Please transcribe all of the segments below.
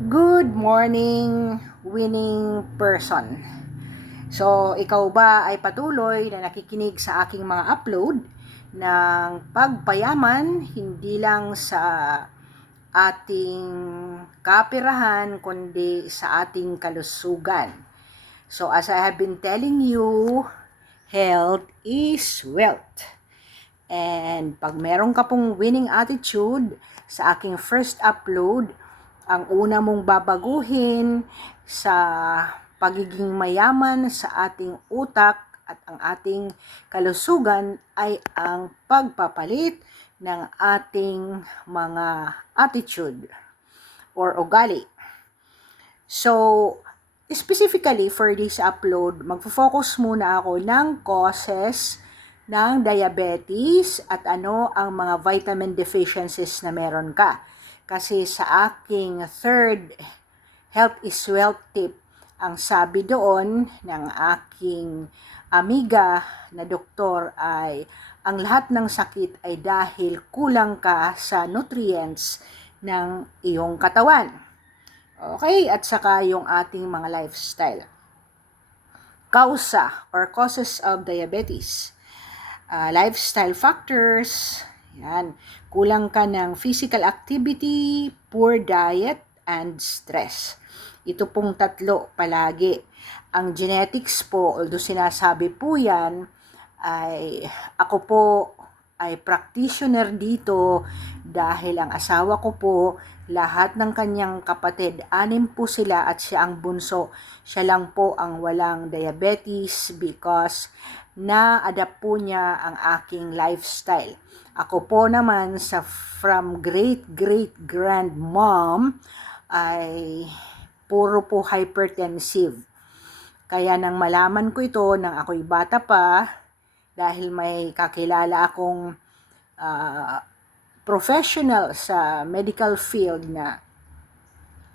Good morning, winning person. So, ikaw ba ay patuloy na nakikinig sa aking mga upload ng pagpayaman hindi lang sa ating kapirahan kundi sa ating kalusugan. So, as I have been telling you, health is wealth. And pag meron ka pong winning attitude sa aking first upload, ang una mong babaguhin sa pagiging mayaman sa ating utak at ang ating kalusugan ay ang pagpapalit ng ating mga attitude or ugali. So, specifically for this upload, magfo-focus muna ako ng causes ng diabetes at ano ang mga vitamin deficiencies na meron ka. Kasi sa aking third health is wealth tip, ang sabi doon ng aking amiga na doktor ay ang lahat ng sakit ay dahil kulang ka sa nutrients ng iyong katawan. Okay, at saka yung ating mga lifestyle. Causa or causes of diabetes. Lifestyle factors, yan. Kulang ka ng physical activity, poor diet, and stress. Ito pong tatlo palagi. Ang genetics po, although sinasabi po yan, ay ako po ay practitioner dito dahil ang asawa ko po, lahat ng kanyang kapatid, 6 po sila at siya ang bunso. Siya lang po ang walang diabetes because na-adapt po niya ang aking lifestyle. Ako po naman from great-great-grandmom ay puro po hypertensive. Kaya nang malaman ko ito nang ako'y bata pa, dahil may kakilala akong professional sa medical field na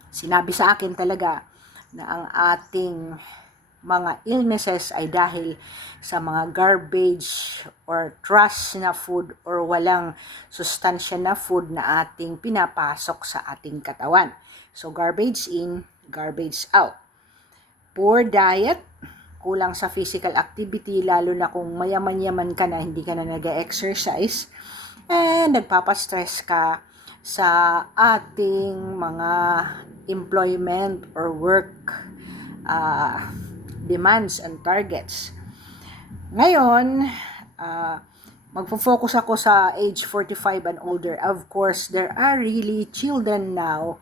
sinabi sa akin talaga na ang ating mga illnesses ay dahil sa mga garbage or trash na food or walang sustansya na food na ating pinapasok sa ating katawan. So garbage in, garbage out. Poor diet, kulang sa physical activity, lalo na kung mayaman-yaman ka na, hindi ka na nag-exercise, and nagpapastress ka sa ating mga employment or work demands and targets. Ngayon, magfo-focus ako sa age 45 and older. Of course, there are really children now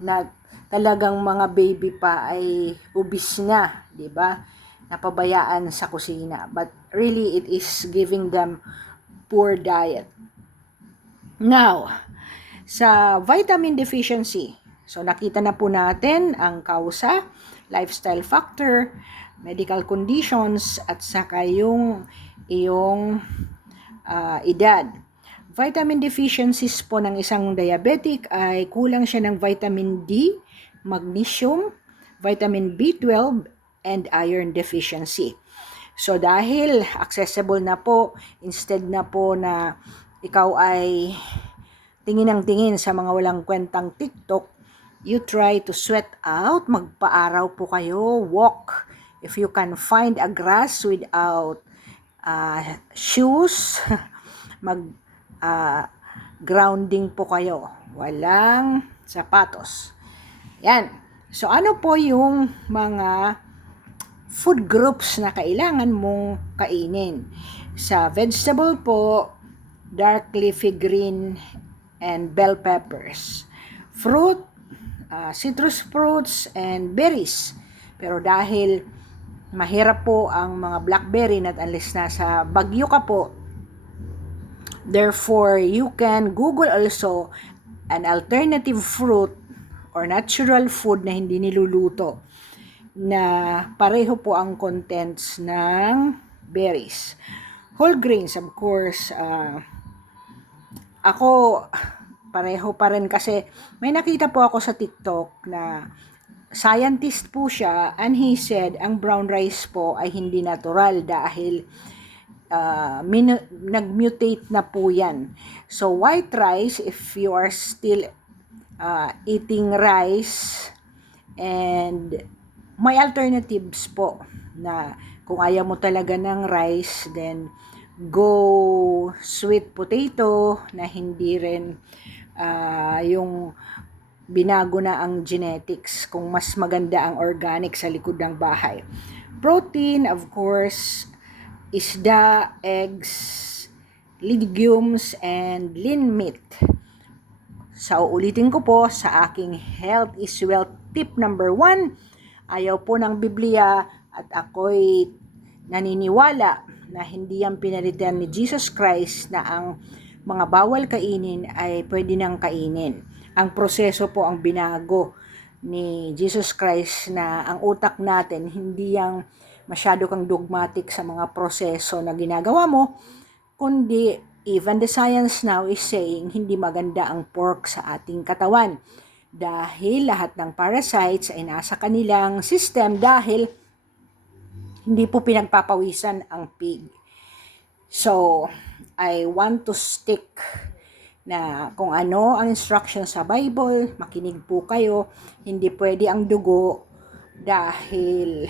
na talagang mga baby pa ay obese na, di ba? Napabayaan sa kusina. But really, it is giving them poor diet. Now, sa vitamin deficiency, so nakita na po natin ang kausa, lifestyle factor, medical conditions, at saka yung iyong edad. Vitamin deficiencies po ng isang diabetic ay kulang siya ng vitamin D, magnesium, vitamin B12, and iron deficiency. So dahil accessible na po, instead na po na ikaw ay tingin ng tingin sa mga walang kwentang TikTok, you try to sweat out, magpaaraw po kayo, walk. If you can find a grass without shoes, grounding po kayo. Walang sapatos. Yan. So, ano po yung mga food groups na kailangan mong kainin? Sa vegetable po, dark leafy green and bell peppers. Fruit, citrus fruits and berries. Pero dahil mahirap po ang mga blackberry at unless nasa Bagyo ka po, therefore you can Google also an alternative fruit or natural food na hindi niluluto na pareho po ang contents ng berries. Whole grains, of course, ako pareho pa rin kasi may nakita po ako sa TikTok na scientist po siya and he said ang brown rice po ay hindi natural dahil nag-mutate na po yan. So white rice, if you are still eating rice, and may alternatives po na kung ayaw mo talaga ng rice, then go sweet potato na hindi rin yung binago na ang genetics, kung mas maganda ang organic sa likod ng bahay. Protein, of course, isda, eggs, legumes, and lean meat. So, ulitin ko po sa aking health is wealth tip number 1. Ayaw po ng Biblia at ako'y naniniwala na hindi yan pinalitan ni Jesus Christ na ang mga bawal kainin ay pwede nang kainin. Ang proseso po ang binago ni Jesus Christ, na ang utak natin hindi yang masyado kang dogmatic sa mga proseso na ginagawa mo, kundi even the science now is saying hindi maganda ang pork sa ating katawan dahil lahat ng parasites ay nasa kanilang system dahil hindi po pinagpapawisan ang pig. So, I want to stick na kung ano ang instruction sa Bible, makinig po kayo. Hindi pwede ang dugo dahil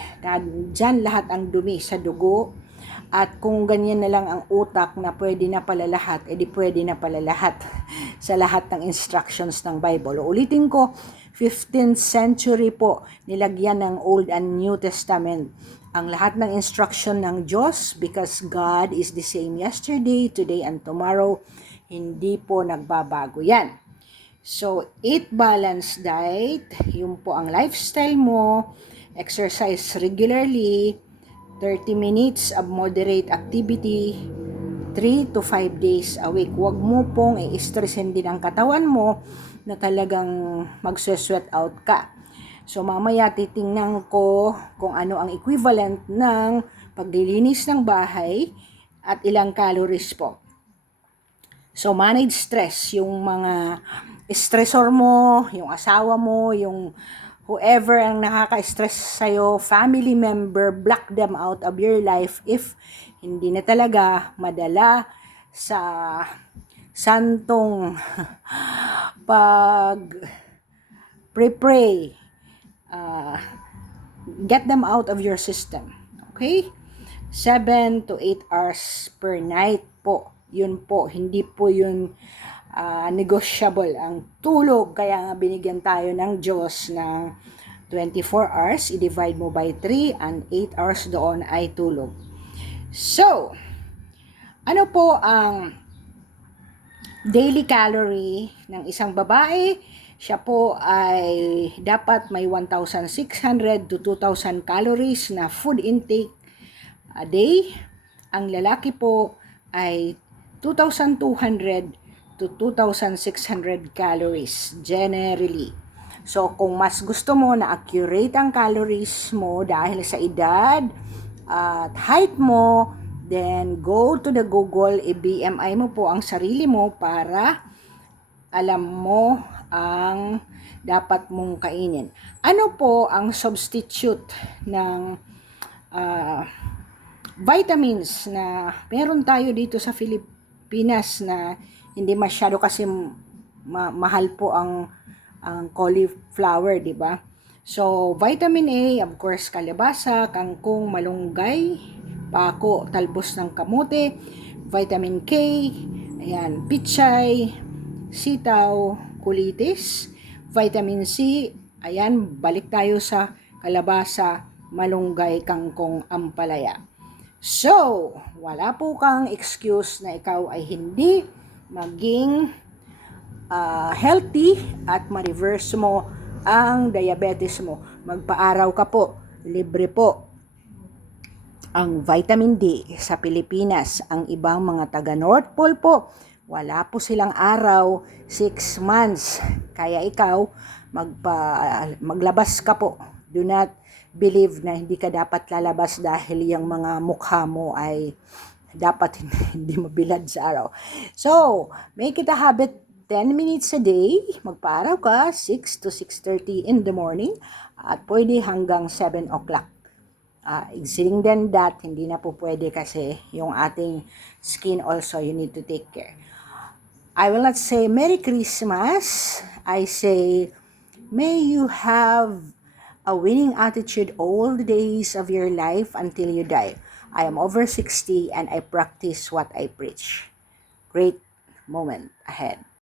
dyan lahat ang dumi sa dugo. At kung ganyan na lang ang utak na pwede na pala lahat, edi pwede na pala lahat sa lahat ng instructions ng Bible. Ulitin ko, 15th century po, nilagyan ng Old and New Testament ang lahat ng instruction ng Diyos, because God is the same yesterday, today, and tomorrow. Hindi po nagbabago yan. So, eat balanced diet, yun po ang lifestyle mo, exercise regularly, 30 minutes of moderate activity, 3 to 5 days a week. Huwag mo pong i-stressin din ang katawan mo na talagang mag-sweat out ka. So mamaya titingnan ko kung ano ang equivalent ng paglilinis ng bahay at ilang calories po. So manage stress, yung mga stressor mo, yung asawa mo, yung whoever ang nakaka-stress sa'yo, family member, block them out of your life if hindi na talaga madala sa santong pag-pray. Get them out of your system. Okay? 7 to 8 hours per night po. Yun po, hindi po yun negotiable ang tulog. Kaya nga binigyan tayo ng Diyos ng 24 hours, i-divide mo by 3, and 8 hours doon ay tulog. So, ano po ang daily calorie ng isang babae? Siya po ay dapat may 1,600 to 2,000 calories na food intake a day. Ang lalaki po ay 2,200 to 2,600 calories generally. So, kung mas gusto mo na accurate ang calories mo dahil sa edad at height mo, then go to the Google, i-BMI mo po ang sarili mo para alam mo ang dapat mong kainin. Ano po ang substitute ng vitamins na meron tayo dito sa Pilipinas na hindi masyado kasi mahal po ang cauliflower, di ba? So, vitamin A, of course, kalabasa, kangkong, malunggay, pako, talbos ng kamote, vitamin K, ayan, pichay, sitaw, kulitis, vitamin C, ayan, balik tayo sa kalabasa, malunggay, kangkong, ampalaya. So, wala po kang excuse na ikaw ay hindi maging healthy at ma-reverse mo ang diabetes mo. Magpaaraw ka po, libre po ang vitamin D sa Pilipinas. Ang ibang mga taga North Pole po, wala po silang araw, 6 months. Kaya ikaw, maglabas ka po. Do not believe na hindi ka dapat lalabas dahil yung mga mukha mo ay dapat hindi mabilad sa araw. So, make it a habit, 10 minutes a day, magpaaraw ka, 6 to 6:30 in the morning, at pwede hanggang 7 o'clock. Exceeding than that, hindi na po pwede kasi yung ating skin also, you need to take care. I will not say Merry Christmas. I say, may you have a winning attitude all the days of your life until you die. I am over 60 and I practice what I preach. Great moment ahead.